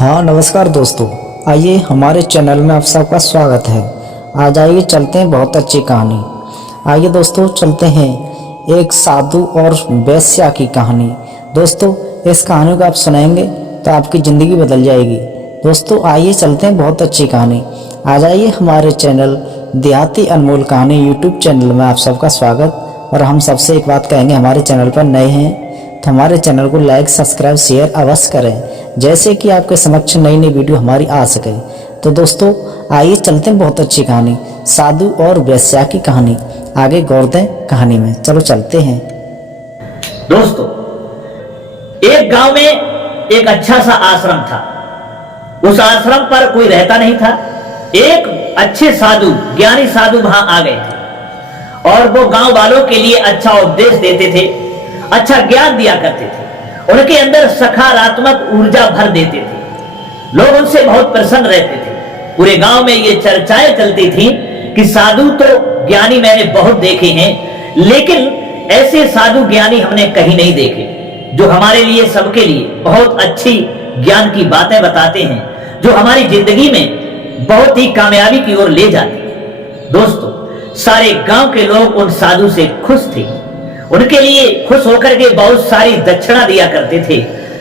हाँ नमस्कार दोस्तों, आइए हमारे चैनल में आप सबका स्वागत है। आज आइए चलते हैं बहुत अच्छी कहानी। आइए दोस्तों चलते हैं एक साधु और वेश्या की कहानी। दोस्तों इस कहानी को आप सुनेंगे तो आपकी ज़िंदगी बदल जाएगी। दोस्तों आइए चलते हैं बहुत अच्छी कहानी। आ जाइए हमारे चैनल देहाती अनमोल कहानी यूट्यूब चैनल में आप सबका स्वागत। और हम सबसे एक बात कहेंगे, हमारे चैनल पर नए हैं तो हमारे चैनल को लाइक सब्सक्राइब शेयर अवश्य करें, जैसे कि आपके समक्ष नई नई वीडियो हमारी आ सके। तो दोस्तों आइए चलते हैं बहुत अच्छी कहानी, साधु और वेश्या की कहानी। आगे गौर दें कहानी में, चलो चलते हैं। दोस्तों एक गांव में एक अच्छा सा आश्रम था। उस आश्रम पर कोई रहता नहीं था। एक अच्छे साधु, ज्ञानी साधु वहां आ गए थे और वो गांव वालों के लिए अच्छा उपदेश देते थे, अच्छा ज्ञान दिया करते थे, उनके अंदर सकारात्मक ऊर्जा भर देते थे। लोग उनसे बहुत प्रसन्न रहते थे। पूरे गांव में ये चर्चाएं चलती थी कि साधु तो ज्ञानी मैंने बहुत देखे हैं, लेकिन ऐसे साधु ज्ञानी हमने कहीं नहीं देखे जो हमारे लिए, सबके लिए बहुत अच्छी ज्ञान की बातें बताते हैं, जो हमारी जिंदगी में बहुत ही कामयाबी की ओर ले जाते हैं। दोस्तों सारे गांव के लोग उन साधु से खुश थे। उनके लिए खुश होकर के बहुत सारी दक्षिणा दिया करते थे।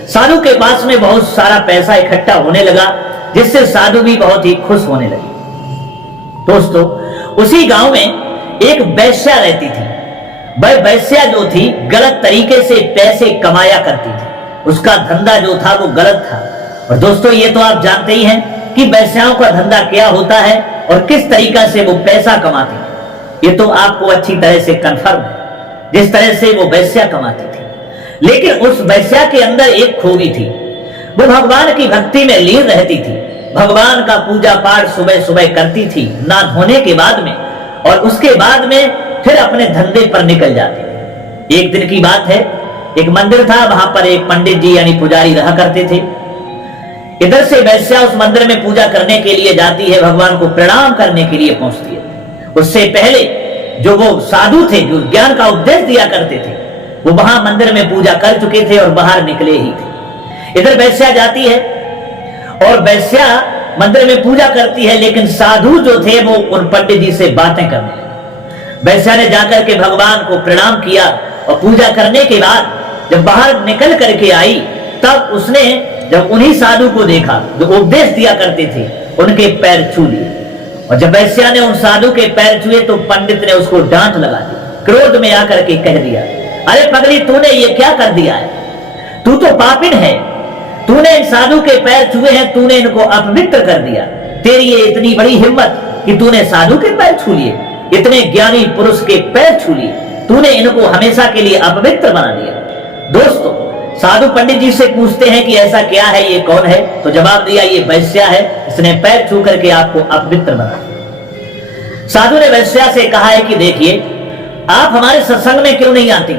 साधु के पास में बहुत सारा पैसा इकट्ठा होने लगा, जिससे साधु भी बहुत ही खुश होने लगे। दोस्तों उसी गांव में एक वेश्या रहती थी। वह वेश्या जो थी गलत तरीके से पैसे कमाया करती थी। उसका धंधा जो था वो गलत था। और दोस्तों ये तो आप जानते ही हैं कि वेश्याओं का धंधा क्या होता है और किस तरीका से वो पैसा कमाती है। ये तो आपको अच्छी तरह से कन्फर्म है, जिस तरह से वो वेश्या कमाती थी। लेकिन उस वेश्या के अंदर एक खूबी थी। वो भगवान की भक्ति में लीन रहती थी। भगवान का पूजा पाठ सुबह सुबह करती थी, ना धोने के बाद में, और उसके बाद में फिर अपने धंधे पर निकल जाती थी। एक दिन की बात है, एक मंदिर था, वहां पर एक पंडित जी यानी पुजारी रहा करते थे। इधर से वेश्या उस मंदिर में पूजा करने के लिए जाती है, भगवान को प्रणाम करने के लिए पहुंचती है। उससे पहले जो वो साधु थे, जो ज्ञान का उपदेश दिया करते थे, वो वहां मंदिर में पूजा कर चुके थे और बाहर निकले ही थे। इधर वेश्या जाती है और वेश्या मंदिर में पूजा करती है, लेकिन साधु जो थे वो उन पंडित जी से बातें करने लगे। वेश्या ने जाकर के भगवान को प्रणाम किया और पूजा करने के बाद जब बाहर निकल करके आई, तब उसने जब उन्हीं साधु को देखा जो उपदेश दिया करते थे, उनके पैर छू लिए। और जब वेश्या ने उन साधु के पैर छुए तो पंडित ने उसको डांट लगा दी। क्रोध में आकर के कह दिया, अरे पगली तूने ये क्या कर दिया है? तू तो पापिन है। तूने इन साधु के पैर छुए हैं, तूने इनको अपवित्र कर दिया। तेरी ये इतनी बड़ी हिम्मत कि तूने साधु के पैर छू लिए, इतने ज्ञानी पुरुष के पैर छू लिए, तूने इनको हमेशा के लिए अपवित्र बना दिया। दोस्तों साधु पंडित जी से पूछते हैं कि ऐसा क्या है, ये कौन है? तो जवाब दिया, ये वेश्या है, इसने पैर छू करके आपको अपवित्र बना दिया। साधु ने वेश्या से कहा है कि देखिए, आप हमारे सत्संग में क्यों नहीं आती?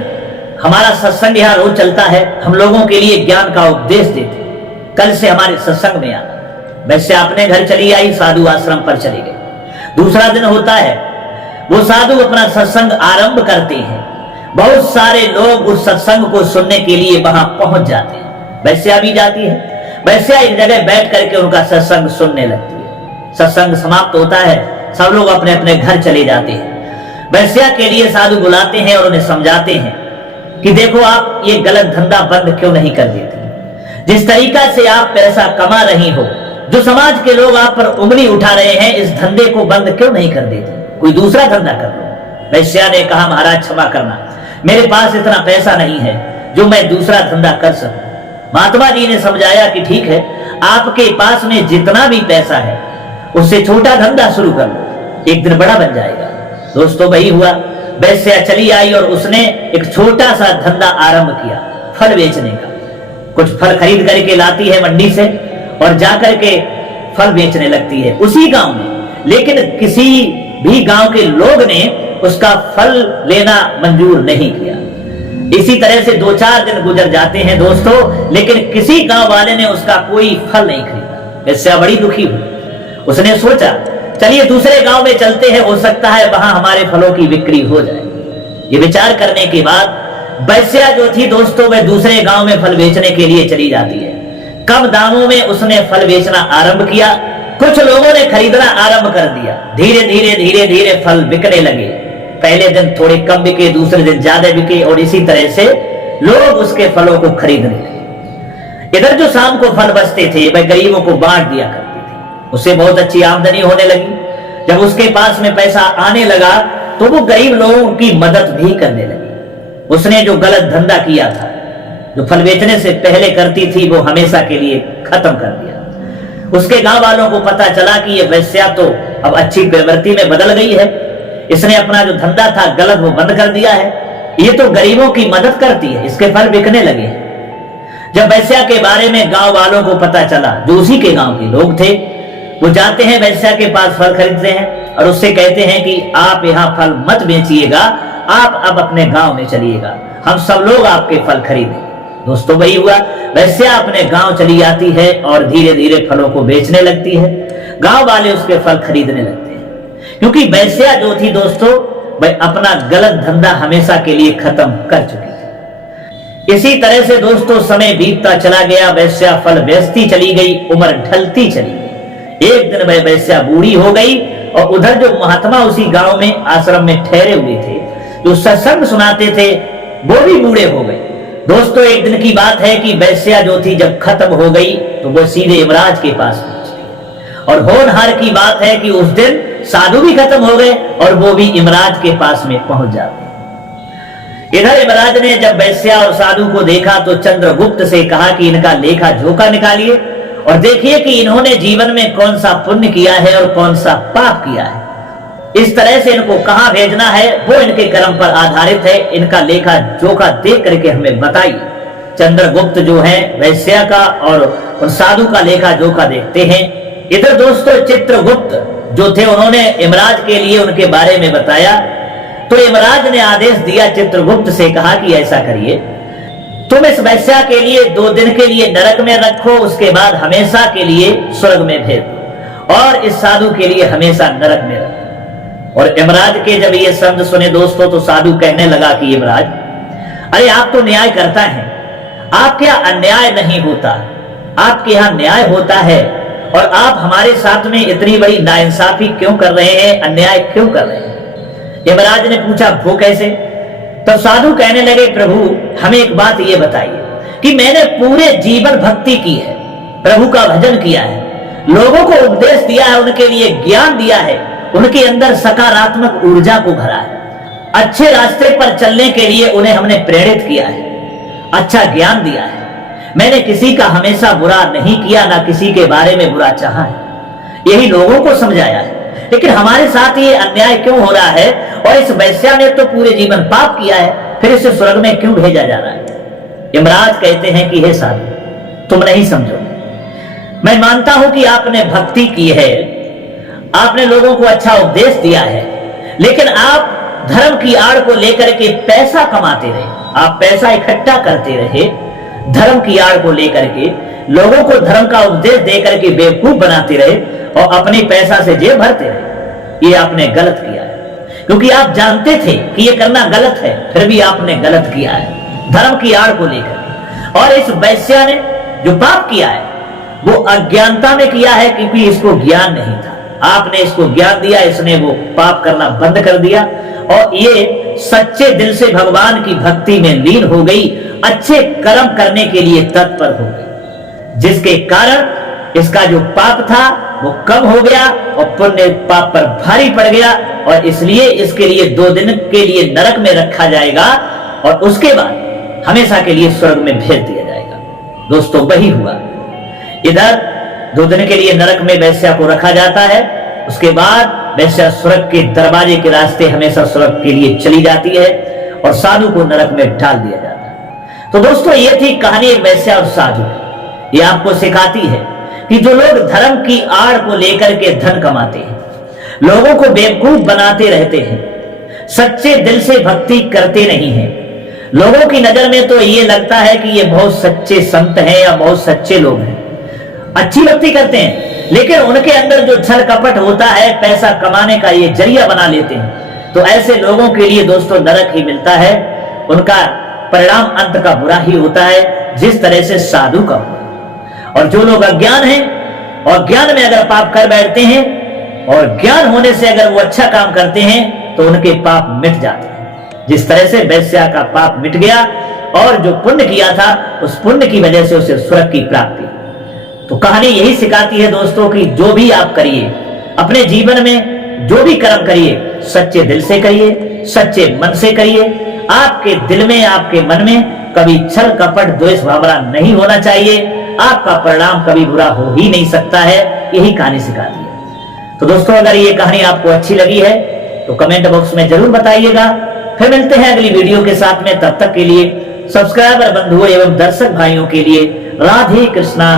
हमारा सत्संग यहाँ रोज चलता है, हम लोगों के लिए ज्ञान का उपदेश देते, कल से हमारे सत्संग में आना। वेश्या अपने घर चली आई, साधु आश्रम पर चली गई। दूसरा दिन होता है, वो साधु अपना सत्संग आरंभ करते हैं। बहुत सारे लोग उस सत्संग को सुनने के लिए वहां पहुंच जाते हैं। वेश्या भी जाती है। वेश्या एक जगह बैठ करके उनका सत्संग सुनने लगती है। सत्संग समाप्त होता है, सब लोग अपने अपने घर चले जाते हैं। वेश्या के लिए साधु बुलाते हैं और उन्हें समझाते हैं कि देखो, आप ये गलत धंधा बंद क्यों नहीं कर देते? जिस तरीका से आप पैसा कमा रही हो, जो समाज के लोग आप पर उंगली उठा रहे हैं, इस धंधे को बंद क्यों नहीं कर देते? कोई दूसरा धंधा कर लो। वेश्या ने कहा, महाराज क्षमा करना, मेरे पास इतना पैसा नहीं है जो मैं दूसरा धंधा कर सकूं। महात्मा जी ने समझाया कि ठीक है, आपके पास में जितना भी पैसा है उससे छोटा धंधा शुरू कर लो, एक दिन बड़ा बन जाएगा। दोस्तों वही हुआ। वेश्या चली आई और उसने एक छोटा सा धंधा आरंभ किया, फल बेचने का। कुछ फल खरीद करके लाती है मंडी से और जाकर के फल बेचने लगती है उसी गांव में। लेकिन किसी भी गांव के लोग ने उसका फल लेना मंजूर नहीं किया। इसी तरह से 2-4 दिन गुजर जाते हैं दोस्तों, लेकिन किसी गांव वाले ने उसका कोई फल नहीं खरीदा। वेश्या बड़ी दुखी हुई। उसने सोचा, चलिए दूसरे गांव में चलते हैं, हो सकता है वहां हमारे फलों की बिक्री हो जाए। ये विचार करने के बाद वेश्या जो थी दोस्तों, वह दूसरे गांव में फल बेचने के लिए चली जाती है। कम दामों में उसने फल बेचना आरंभ किया। कुछ लोगों ने खरीदना आरंभ कर दिया। धीरे धीरे धीरे धीरे फल बिकने लगे। पहले दिन थोड़े कम बिके, दूसरे दिन ज्यादा बिके, और इसी तरह से लोग उसके फलों को खरीदने लगे। इधर जो शाम को फल बचते थे वह गरीबों को बांट दिया करते थे। उससे बहुत अच्छी आमदनी होने लगी। जब उसके पास में पैसा आने लगा तो वो गरीब लोगों की मदद भी करने लगी। उसने जो गलत धंधा किया था, जो फल बेचने से पहले करती थी, वो हमेशा के लिए खत्म कर दिया। उसके गांव वालों को पता चला कि ये वैश्या तो अब अच्छी प्रवृत्ति में बदल गई है। इसने अपना जो धंधा था गलत वो बंद कर दिया है। ये तो गरीबों की मदद करती है, इसके फल बिकने लगे हैं। जब वैश्या के बारे में गांव वालों को पता चला, जो उसी के गांव के लोग थे, वो जाते हैं वैश्या के पास, फल खरीदते हैं और उससे कहते हैं कि आप यहाँ फल मत बेचिएगा, आप अब अपने गांव में चलिएगा, हम सब लोग आपके फल खरीदेंगे। दोस्तों वही हुआ। वैश्या अपने गांव चली जाती है और धीरे धीरे फलों को बेचने लगती है। गांव वाले उसके फल खरीदने लगते हैं, क्योंकि वैश्या जो थी दोस्तों, वह अपना गलत धंधा हमेशा के लिए खत्म कर चुकी थी। इसी तरह से दोस्तों समय बीतता चला गया। वैश्या फल बेचती चली गई, उम्र ढलती चली गई। एक दिन वह वैश्या बूढ़ी हो गई और उधर जो महात्मा उसी गांव में आश्रम में ठहरे हुए थे, जो सत्संग सुनाते थे, वो भी बूढ़े हो गए। दोस्तों एक दिन की बात है कि वैश्या जो थी जब खत्म हो गई तो वो सीधे यमराज के पास पहुंचती। और होनहार की बात है कि उस दिन साधु भी खत्म हो गए और वो भी यमराज के पास में पहुंच जाते। इधर यमराज ने जब वैश्या और साधु को देखा तो चंद्रगुप्त से कहा कि इनका लेखा जोखा निकालिए और देखिए कि इन्होंने जीवन में कौन सा पुण्य किया है और कौन सा पाप किया है। इस तरह से इनको कहां भेजना है वो इनके कर्म पर आधारित है। इनका लेखा जोखा देख करके हमें बताइए। चंद्रगुप्त जो है वैश्या का और उन साधु का लेखा जोखा देखते हैं। इधर दोस्तों चित्रगुप्त जो थे, उन्होंने यमराज के लिए उनके बारे में बताया। तो यमराज ने आदेश दिया, चित्रगुप्त से कहा कि ऐसा करिए, तुम इस वैश्या के लिए 2 दिन के लिए नरक में रखो, उसके बाद हमेशा के लिए स्वर्ग में भेज दो, और इस साधु के लिए हमेशा नरक में रखो। और यमराज के जब ये शब्द सुने दोस्तों तो साधु कहने लगा कि यमराज, अरे आप तो न्याय करता है, आपके यहाँ अन्याय नहीं होता, आपके यहाँ न्याय होता है, और आप हमारे साथ में इतनी बड़ी नाइंसाफी क्यों कर रहे हैं, अन्याय क्यों कर रहे हैं? यमराज ने पूछा वो कैसे? तो साधु कहने लगे, प्रभु हमें एक बात ये बताइए कि मैंने पूरे जीवन भक्ति की है, प्रभु का भजन किया है, लोगों को उपदेश दिया है, उनके लिए ज्ञान दिया है, उनके अंदर सकारात्मक ऊर्जा को भरा है, अच्छे रास्ते पर चलने के लिए उन्हें हमने प्रेरित किया है, अच्छा ज्ञान दिया है। मैंने किसी का हमेशा बुरा नहीं किया, ना किसी के बारे में बुरा चाहा है, यही लोगों को समझाया है। लेकिन हमारे साथ ये अन्याय क्यों हो रहा है? और इस वैश्या ने तो पूरे जीवन पाप किया है, फिर इसे स्वर्ग में क्यों भेजा जा रहा है? यमराज कहते हैं कि हे साधु, तुम नहीं समझो, मैं मानता हूं कि आपने भक्ति की है, आपने लोगों को अच्छा उपदेश दिया है, लेकिन आप धर्म की आड़ को लेकर के पैसा कमाते रहे, आप पैसा इकट्ठा करते रहे, धर्म की आड़ को लेकर के लोगों को धर्म का उपदेश देकर के बेवकूफ बनाते रहे और अपने पैसा से जेब भरते रहे। ये आपने गलत किया है, क्योंकि आप जानते थे कि ये करना गलत है, फिर भी आपने गलत किया है धर्म की आड़ को लेकर। और इस वैश्या ने जो पाप किया है वो अज्ञानता में किया है, क्योंकि इसको ज्ञान नहीं था। आपने इसको ज्ञान दिया, इसने वो पाप करना बंद कर दिया और ये सच्चे दिल से भगवान की भक्ति में लीन हो गई, अच्छे कर्म करने के लिए तत्पर हो गई, जिसके कारण इसका जो पाप था वो कम हो गया और पुण्य पाप पर भारी पड़ गया, और इसलिए इसके लिए 2 दिन के लिए नरक में रखा जाएगा और उसके बाद हमेशा के लिए स्वर्ग में भेज दिया जाएगा। दोस्तों वही हुआ। इधर 2 दिन के लिए नरक में वैश्या को रखा जाता है, उसके बाद वैश्या स्वर्ग के दरवाजे के रास्ते हमेशा स्वर्ग के लिए चली जाती है और साधु को नरक में डाल दिया जाता है। तो दोस्तों ये थी कहानी वैश्या और साधु। ये आपको सिखाती है कि जो लोग धर्म की आड़ को लेकर के धन कमाते हैं, लोगों को बेवकूफ बनाते रहते हैं, सच्चे दिल से भक्ति करते नहीं हैं, लोगों की नजर में तो ये लगता है कि ये बहुत सच्चे संत हैं या बहुत सच्चे लोग हैं, अच्छी भक्ति करते हैं, लेकिन उनके अंदर जो छल कपट होता है, पैसा कमाने का ये जरिया बना लेते हैं, तो ऐसे लोगों के लिए दोस्तों नरक ही मिलता है। उनका परिणाम अंत का बुरा ही होता है, जिस तरह से साधु का हुआ। और जो लोग अज्ञान हैं और ज्ञान में अगर पाप कर बैठते हैं और ज्ञान होने से अगर वो अच्छा काम करते हैं तो उनके पाप मिट जाते हैं। जिस तरह से वेश्या का पाप मिट गया और जो पुण्य किया था उस पुण्य की वजह से उसे स्वर्ग की प्राप्ति। तो कहानी यही सिखाती है दोस्तों कि जो भी आप करिए अपने जीवन में, जो भी कर्म करिए सच्चे दिल से करिए, सच्चे मन से करिए। आपके दिल में, आपके मन में कभी छल कपट द्वेष भावना नहीं होना चाहिए। आपका परिणाम कभी बुरा हो ही नहीं सकता है। यही कहानी सिखाती है। तो दोस्तों अगर ये कहानी आपको अच्छी लगी है तो कमेंट बॉक्स में जरूर बताइएगा। फिर मिलते हैं अगली वीडियो के साथ में। तब तक के लिए सब्सक्राइबर बंधुओं एवं दर्शक भाइयों के लिए राधे कृष्णा।